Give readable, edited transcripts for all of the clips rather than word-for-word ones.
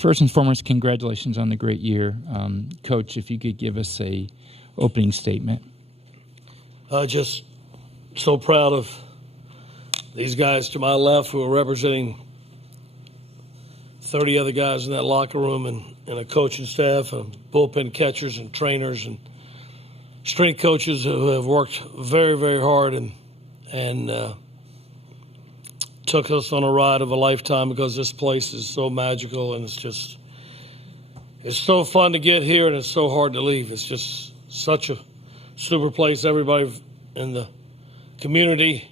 First and foremost, congratulations on the great year. Coach, if you could give us a opening statement. Just so proud of these guys to my left who are representing 30 other guys in that locker room and a coaching staff and bullpen catchers and trainers and strength coaches who have worked very, very hard and took us on a ride of a lifetime because this place is so magical and it's so fun to get here and it's so hard to leave. It's just such a super place. Everybody in the community,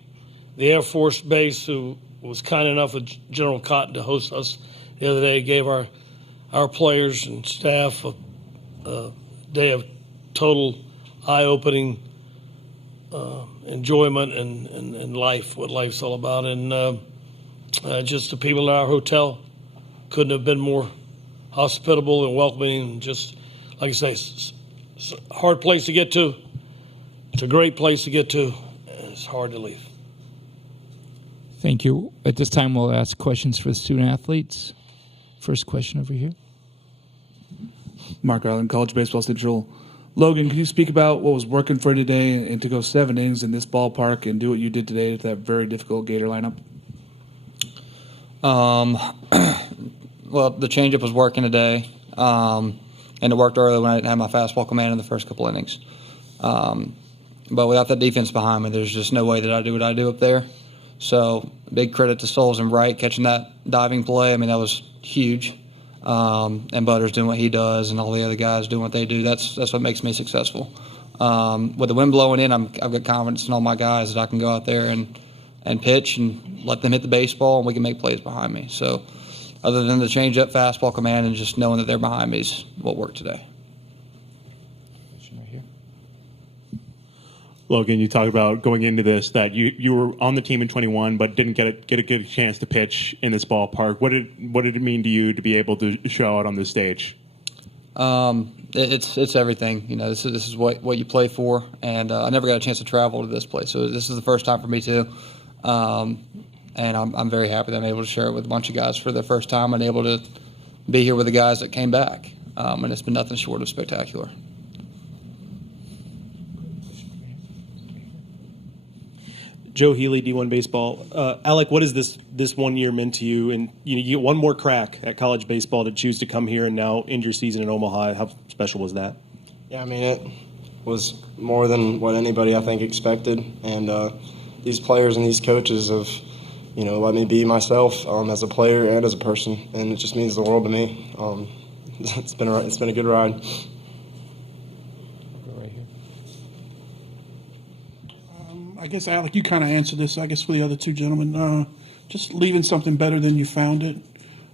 the Air Force Base, who was kind enough of General Cotton to host us the other day, gave our players and staff a day of total eye-opening enjoyment and life, what life's all about. And just the people at our hotel couldn't have been more hospitable and welcoming. And just, like I say, it's a hard place to get to. It's a great place to get to. And it's hard to leave. Thank you. At this time, we'll ask questions for the student athletes. First question over here. Mark Garland, College Baseball Central. Logan, can you speak about what was working for you today and to go 7 innings in this ballpark and do what you did today with that very difficult Gator lineup? Well, the changeup was working today, and it worked early when I didn't have my fastball command in the first couple innings. But without that defense behind me, there's just no way that I do what I do up there. So big credit to Souls and Wright catching that diving play. I mean, that was huge. And Butters doing what he does and all the other guys doing what they do. That's what makes me successful. With the wind blowing in, I've got confidence in all my guys that I can go out there and pitch and let them hit the baseball and we can make plays behind me. So other than the changeup, fastball command, and just knowing that they're behind me is what worked today. Logan, you talked about going into this that you were on the team in 21, but didn't get a good chance to pitch in this ballpark. What did it mean to you to be able to show out on this stage? It's everything. You know, this is what you play for, and I never got a chance to travel to this place, so this is the first time for me too. And I'm very happy that I'm able to share it with a bunch of guys for the first time and able to be here with the guys that came back. And it's been nothing short of spectacular. Joe Healy, D1 Baseball. Alec, what has this 1 year meant to you? And you get one more crack at college baseball to choose to come here and now end your season in Omaha. How special was that? Yeah, I mean, it was more than what anybody, I think, expected. And these players and these coaches have, let me be myself as a player and as a person. And it just means the world to me. It's been a good ride. I guess, Alec, you kind of answered this, I guess, for the other two gentlemen. Just leaving something better than you found it.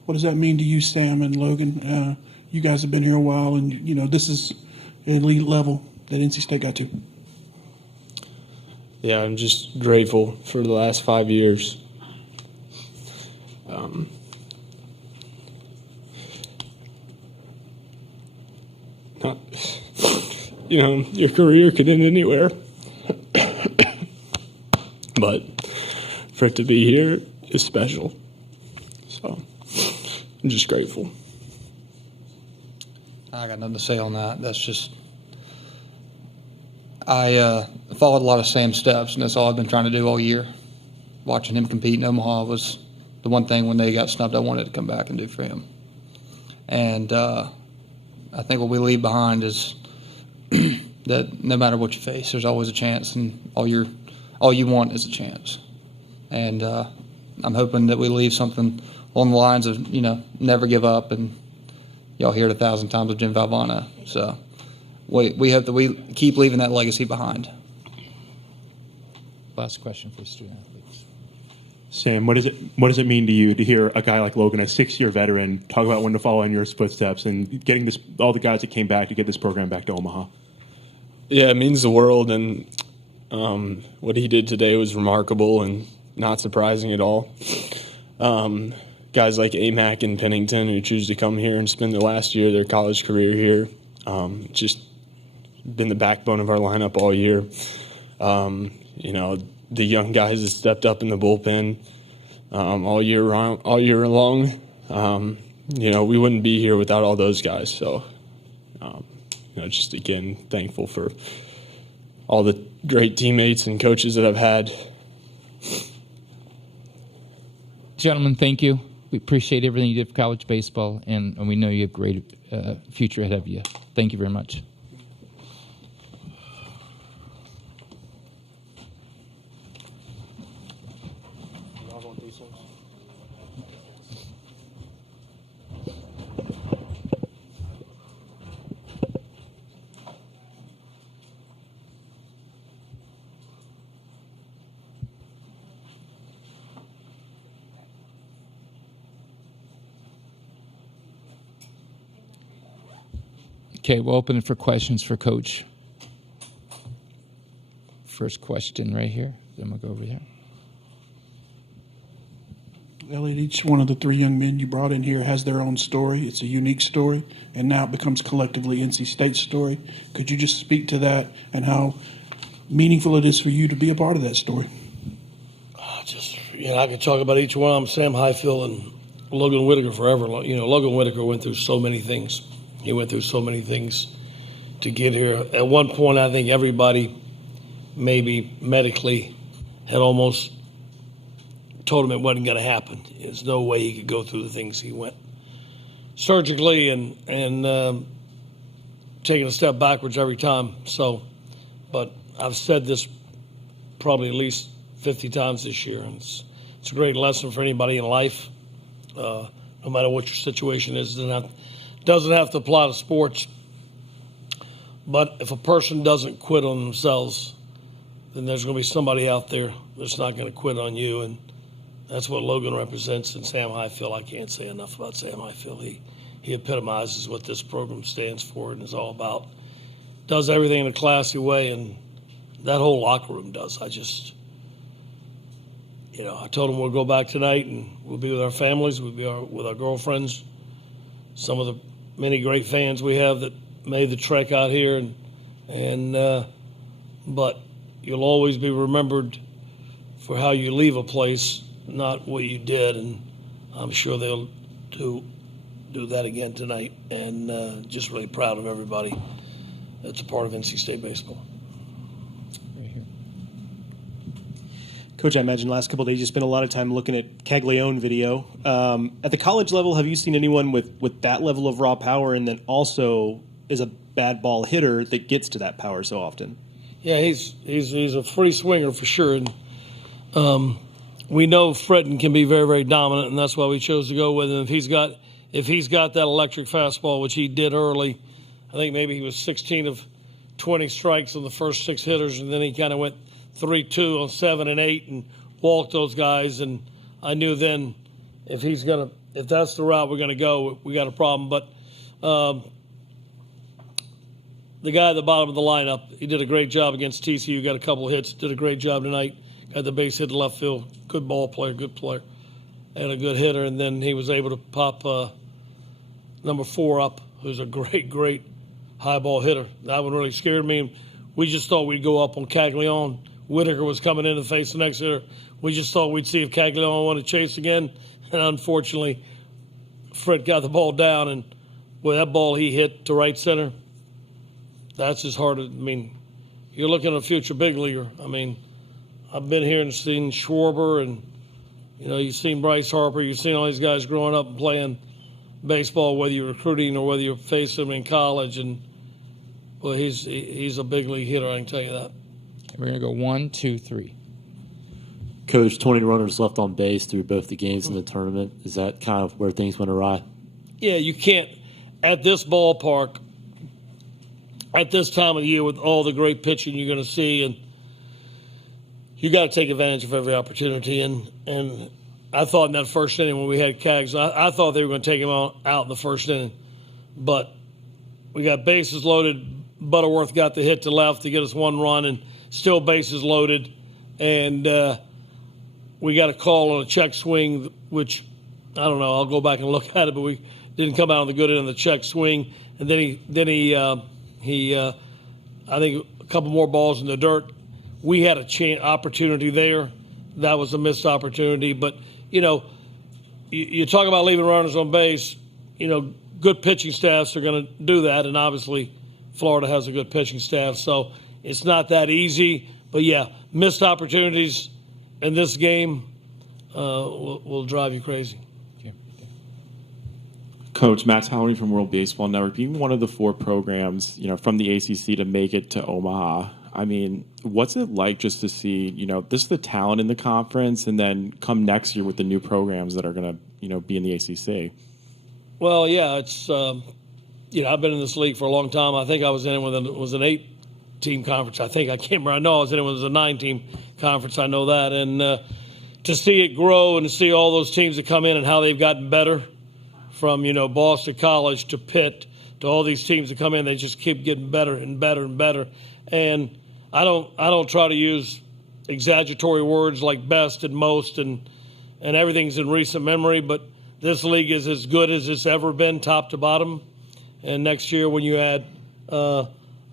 What does that mean to you, Sam and Logan? You guys have been here a while, and, this is an elite level that NC State got to. Yeah, I'm just grateful for the last 5 years. Your career could end anywhere. But for it to be here is special. So I'm just grateful. I got nothing to say on that. That's just I followed a lot of Sam's steps, and that's all I've been trying to do all year. Watching him compete in Omaha was the one thing when they got snubbed I wanted to come back and do for him. And I think what we leave behind is that no matter what you face, there's always a chance, and all you want is a chance. And I'm hoping that we leave something along the lines of, never give up, and y'all hear it 1,000 times with Jim Valvano. So we hope that we keep leaving that legacy behind. Last question for student athletes. Sam, what does it mean to you to hear a guy like Logan, a 6-year veteran, talk about when to follow in your footsteps and getting all the guys that came back to get this program back to Omaha? Yeah, it means the world, and what he did today was remarkable and not surprising at all. Guys like Amac and Pennington who choose to come here and spend the last year of their college career here, just been the backbone of our lineup all year. The young guys that stepped up in the bullpen all year long. we wouldn't be here without all those guys. So, just again, thankful for all the great teammates and coaches that I've had. Gentlemen, thank you. We appreciate everything you did for college baseball, and we know you have a great future ahead of you. Thank you very much. Okay, we'll open it for questions for Coach. First question right here. Then we'll go over here. Elliot, each one of the three young men you brought in here has their own story. It's a unique story, and now it becomes collectively NC State's story. Could you just speak to that and how meaningful it is for you to be a part of that story? I could talk about each one of them, Sam Highfield and Logan Whitaker forever. Logan Whitaker went through so many things. He went through so many things to get here. At one point, I think everybody, maybe medically, had almost told him it wasn't going to happen. There's no way he could go through the things he went surgically and taking a step backwards every time. So, but I've said this probably at least 50 times this year, and it's a great lesson for anybody in life. No matter what your situation is, doesn't have to apply to sports. But if a person doesn't quit on themselves, then there's going to be somebody out there that's not going to quit on you. And that's what Logan represents. And Sam Highfield, I can't say enough about Sam Highfield. He epitomizes what this program stands for and is all about. Does everything in a classy way, and that whole locker room does. I told him we'll go back tonight and we'll be with our families, we'll be with our girlfriends, some of the many great fans we have that made the trek out here, but you'll always be remembered for how you leave a place, not what you did, and I'm sure they'll do that again tonight, and just really proud of everybody that's a part of NC State baseball. Coach, I imagine the last couple of days you spent a lot of time looking at Caglione video. At the college level, have you seen anyone with that level of raw power, and then also is a bad ball hitter that gets to that power so often? Yeah, he's a free swinger for sure. And we know Fredden can be very, very dominant, and that's why we chose to go with him. If he's got that electric fastball, which he did early, I think maybe he was 16 of 20 strikes on the first 6 hitters, and then he kind of went 3-2 on 7 and 8 and walked those guys. And I knew then if that's the route we're going to go, we got a problem. But the guy at the bottom of the lineup, he did a great job against TCU, got a couple of hits, did a great job tonight, got the base hit to left field, good ball player, good player, and a good hitter. And then he was able to pop number 4 up, who's a great, great high ball hitter. That one really scared me. We just thought we'd go up on Caglione. Whitaker was coming in to face the next hitter. We just thought we'd see if Caglione wanted to chase again. And unfortunately, Fred got the ball down, and with that ball he hit to right center, that's just hard. You're looking at a future big leaguer. I've been here and seen Schwarber, and you've seen Bryce Harper, you've seen all these guys growing up and playing baseball, whether you're recruiting or whether you're facing them in college. And well, he's a big league hitter, I can tell you that. We're going to go 1, 2, 3. Coach, 20 runners left on base through both the games and the tournament. Is that kind of where things went awry? Yeah, you can't, at this ballpark, at this time of the year with all the great pitching you're going to see, and you got to take advantage of every opportunity. And I thought in that first inning when we had Cags, I thought they were going to take him out in the first inning. But we got bases loaded. Butterworth got the hit to left to get us 1 run, and still bases loaded. And we got a call on a check swing, which, I don't know, I'll go back and look at it, but we didn't come out on the good end of the check swing. And then he I think a couple more balls in the dirt. We had a opportunity there. That was a missed opportunity. But, you talk about leaving runners on base. good pitching staffs are going to do that, and obviously Florida has a good pitching staff, so it's not that easy. But, yeah, missed opportunities in this game will drive you crazy. Coach, Matt Towery from World Baseball Network, being one of the 4 programs, from the ACC to make it to Omaha, I mean, what's it like just to see, this is the talent in the conference, and then come next year with the new programs that are going to, be in the ACC? Well, yeah, it's I've been in this league for a long time. I think I was in it when it was an 8-team conference. I can't remember. I know I was in it when it was a 9-team conference. I know that, and to see it grow and to see all those teams that come in and how they've gotten better. From Boston College to Pitt to all these teams that come in, they just keep getting better and better and better. And I don't try to use exaggeratory words like best and most and everything's in recent memory, but this league is as good as it's ever been, top to bottom. And next year, when you add a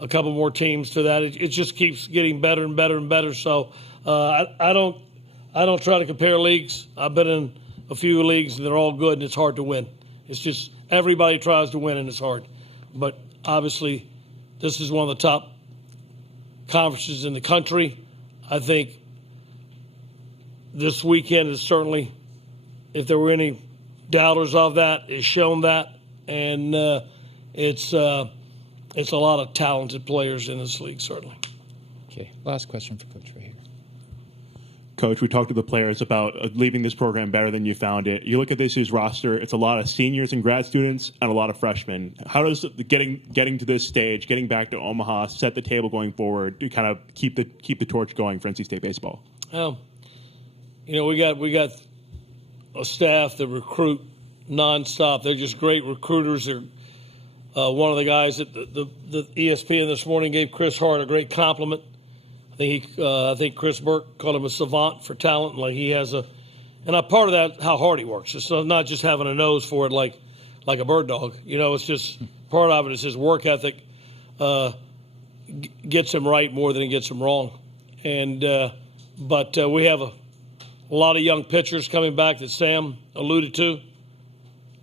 couple more teams to that, it just keeps getting better and better and better. So I don't try to compare leagues. I've been in a few leagues and they're all good, and it's hard to win. It's just everybody tries to win, and it's hard. But obviously, this is one of the top conferences in the country. I think this weekend is certainly, if there were any doubters of that, is shown that. And it's a lot of talented players in this league, certainly. Okay, last question for Coach right here. Coach, we talked to the players about leaving this program better than you found it. You look at this year's roster; it's a lot of seniors and grad students, and a lot of freshmen. How does getting to this stage, getting back to Omaha, set the table going forward to kind of keep the torch going for NC State baseball? We got a staff that recruit nonstop. They're just great recruiters. They're one of the guys that the ESPN this morning gave Chris Hart a great compliment. I think Chris Burke called him a savant for talent. Like he has and a part of that how hard he works. It's not just having a nose for it like a bird dog. It's just part of it is his work ethic gets him right more than he gets him wrong. And but we have a lot of young pitchers coming back that Sam alluded to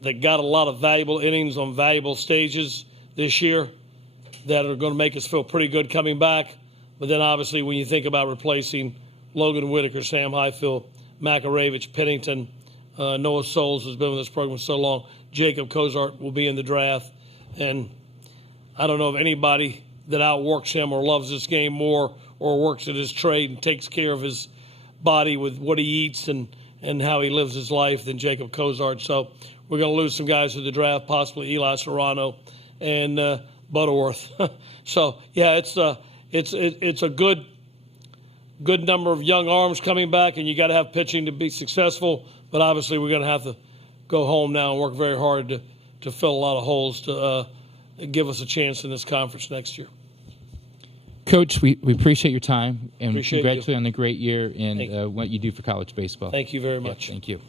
that got a lot of valuable innings on valuable stages this year that are going to make us feel pretty good coming back. But then, obviously, when you think about replacing Logan Whitaker, Sam Highfield, Makaravich, Pennington, Noah Souls, who's been with this program so long, Jacob Cozart will be in the draft. And I don't know of anybody that outworks him or loves this game more or works at his trade and takes care of his body with what he eats and how he lives his life than Jacob Cozart. So we're going to lose some guys to the draft, possibly Eli Serrano and Butterworth. So, yeah, it's a good number of young arms coming back, and you got to have pitching to be successful. But obviously, we're going to have to go home now and work very hard to fill a lot of holes to give us a chance in this conference next year. Coach, we appreciate your time, and Appreciate congratulate you. on the great year and what you do for college baseball. Thank you very much. Yeah, thank you.